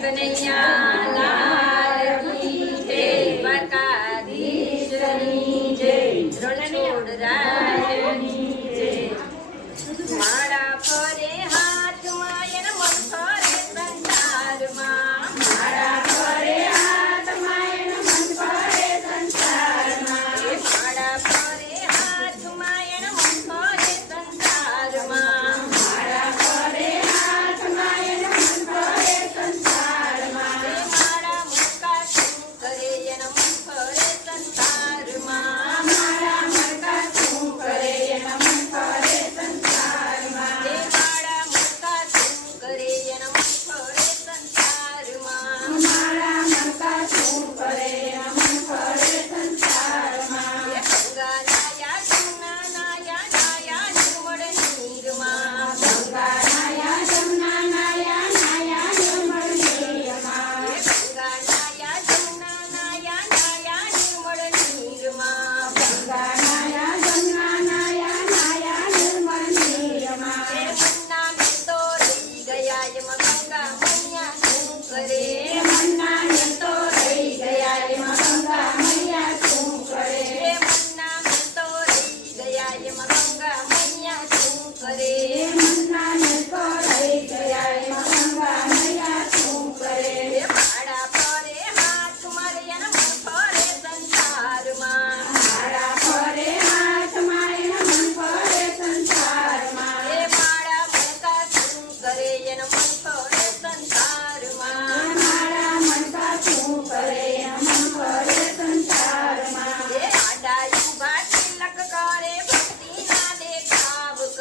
કનૈયા લાલ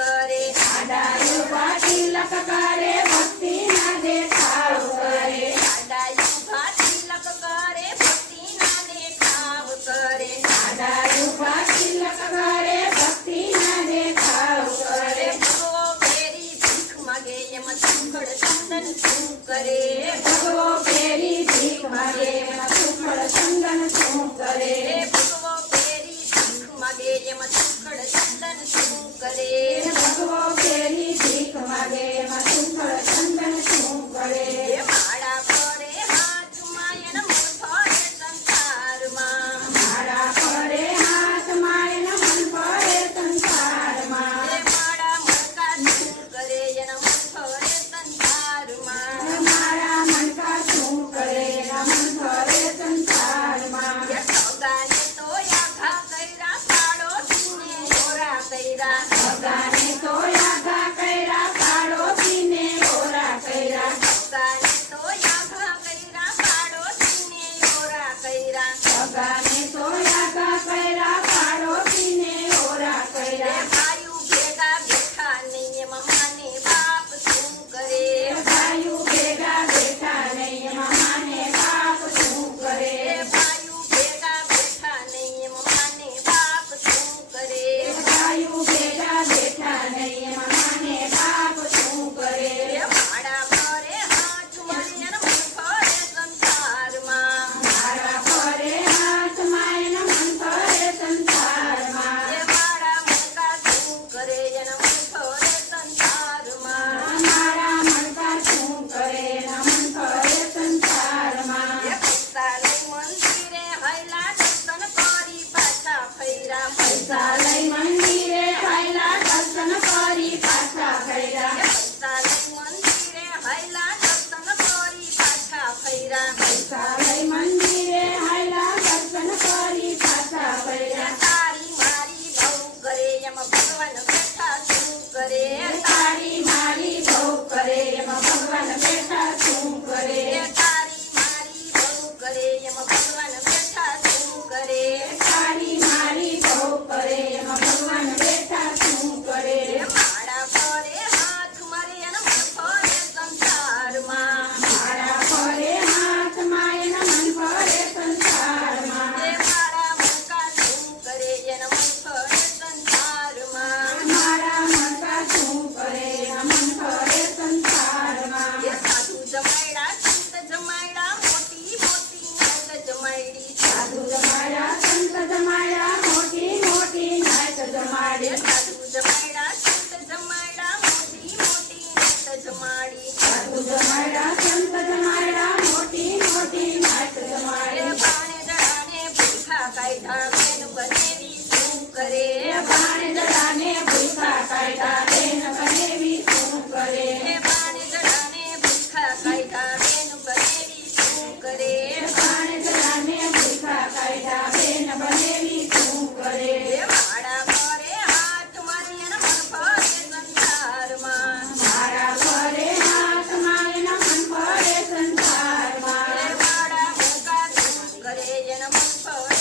કરે ડાયું પાટી લક કરે ભક્તિ ના દેખાવ કરે. ડાયું પાટી લક કરે ભક્તિ ના દેખાવ કરે. ડાયું પાટી લક કરે ભક્તિ ના દેખાવ કરે. ભગવો ફેરી ભીખ માગે, એમ સુખડ ચંદન શું કરે? ભગવો ફેરી ભીખ માગે Afghan, Afghan. I'm sorry. કાયદા બેન બનેવી શું કરે બાણ જડાને ભૂખા કાયદા બેન બનેવી શું કરે બાણ જડાને ભૂખા કાયદા બેન બનેવી શું કરે બાણ જડાને ભૂખા કાયદા બેન બનેવી શું કરે વાડા પરે હાથ મારી અને મન પડે સંસારમાં મારા પરે હાથ મારી અને મન પડે સંસારમાં વાડા ભૂખા શું કરે જેના મન પડે